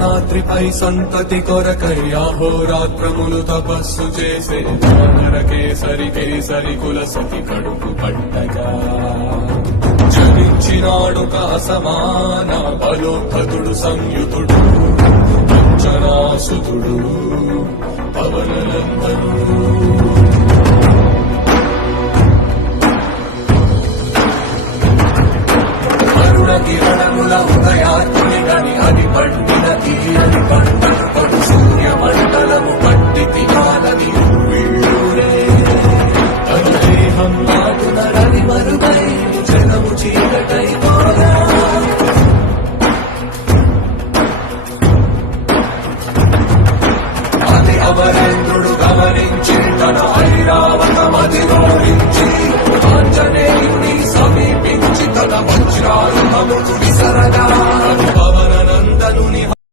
అంజనాద్రిపై సంతతి కొరకై అహోరాత్రములు తపస్సు చేసే వానర కేసరి కేసరి కులసతి కడుపు పట్టగా జనించినాడొక అసమాన బలోద్ధతుడు సంయుతుడు అంజనాసుతుడు పవననందనుడు. కిరణముల ఉదయాత్ముని గని అది పండిన తీయని పంటను కొడు సూర్య మండలము పట్టి తినాలని వీళ్ళూరే తన దేహం నాటున రవి మరుగై జనము చీకటై పోరా. అది అమరేంద్రుడు గమనించి తన ఐరావత మదిలోరించి ఆంజనేయుని సమీపించి తన వజ్రాయుధము